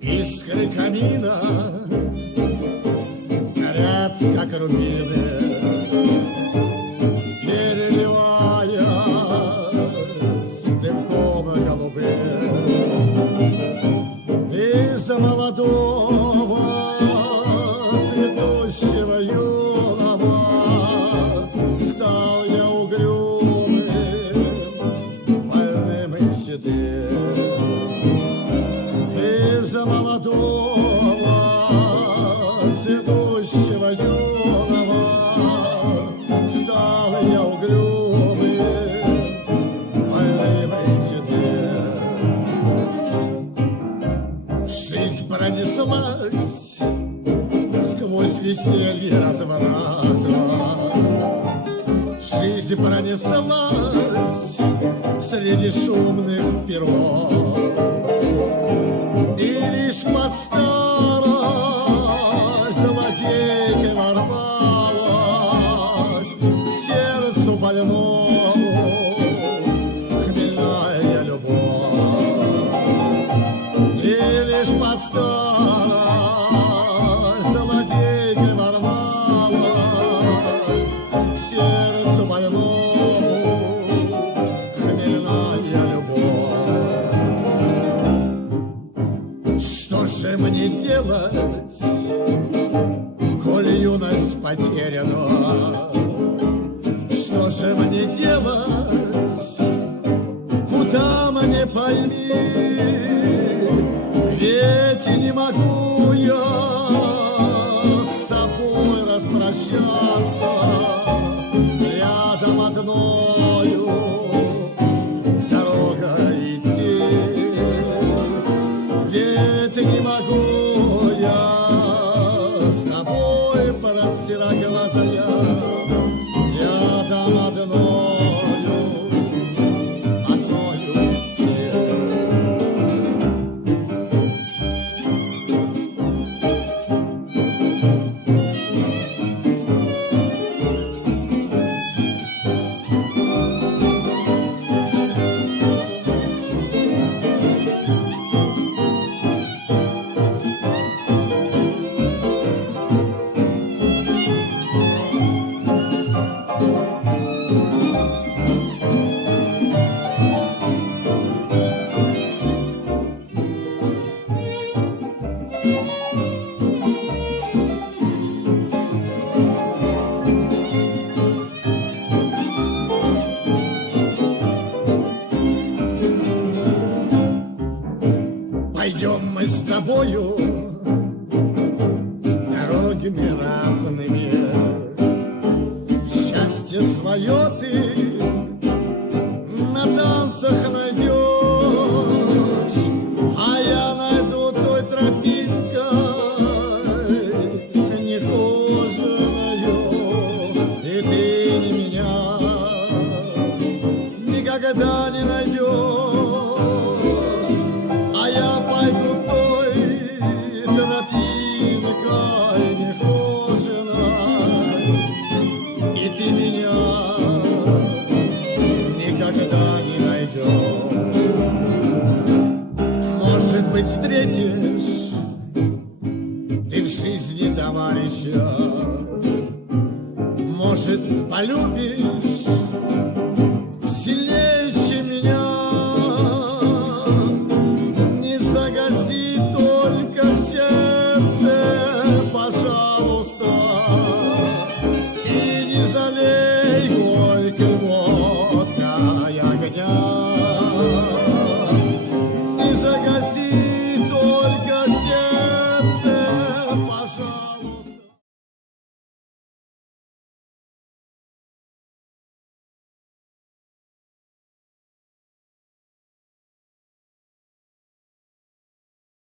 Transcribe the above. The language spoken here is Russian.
Искры камина горят, как рубины, переливаясь дымком голубым. Из-за молодого цветущего юного стал я угрюмым, больным и седым. Из-за молодого цветущего юного стал я угрюмым, больным и седым. Жизнь пронеслась сквозь веселье разврата. Жизнь пронеслась среди шумных перов. И лишь под старость злодейкой ворвалась к сердцу больному хмельная любовь. И лишь под старость злодейкой ворвалась к сердцу больному хмельная любовь. Что же мне делать, коль юность потеряна? Что же мне делать, куда мне пойми? Ведь не могу я с тобой распрощаться рядом одною дорогой идти. Ведь не могу я с тобой, простирая глаза я, рядом одною идти. Пойдем мы с тобою дорогами разными. Счастье свое ты на танцах найдешь, а я найду той тропинкой нехоженою, и ты не меня никогда не найдешь, а я пойду той тропинкой нехоженой, и ты меня никогда не найдешь. Может быть, встретишь ты в жизни товарища, может, полюбишь сильнее, чем меня. Не загаси только в сердце, пожалуйста, и не залей горькой